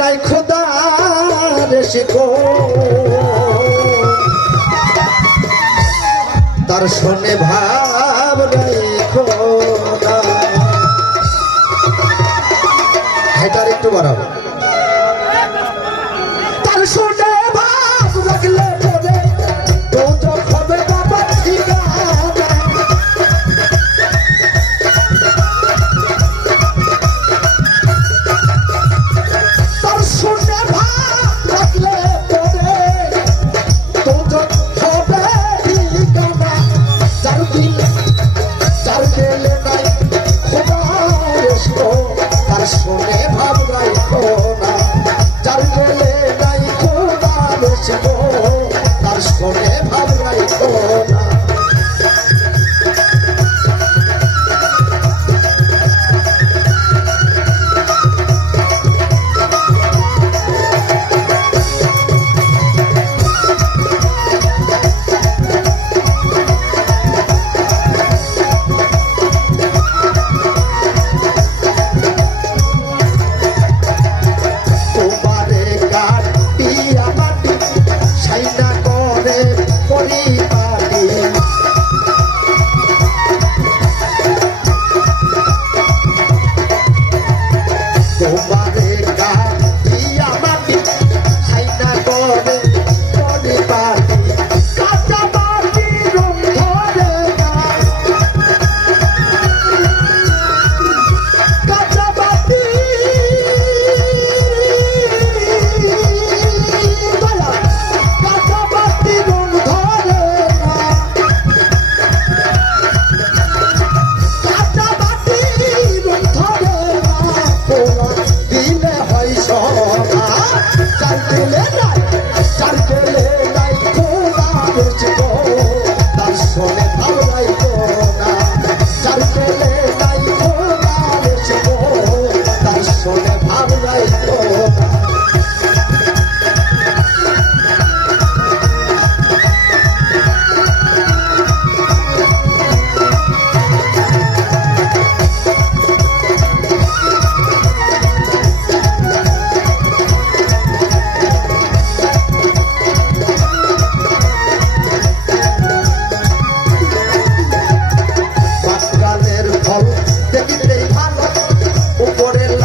এটাই খোদা রেশিকো তার শোনে What is it?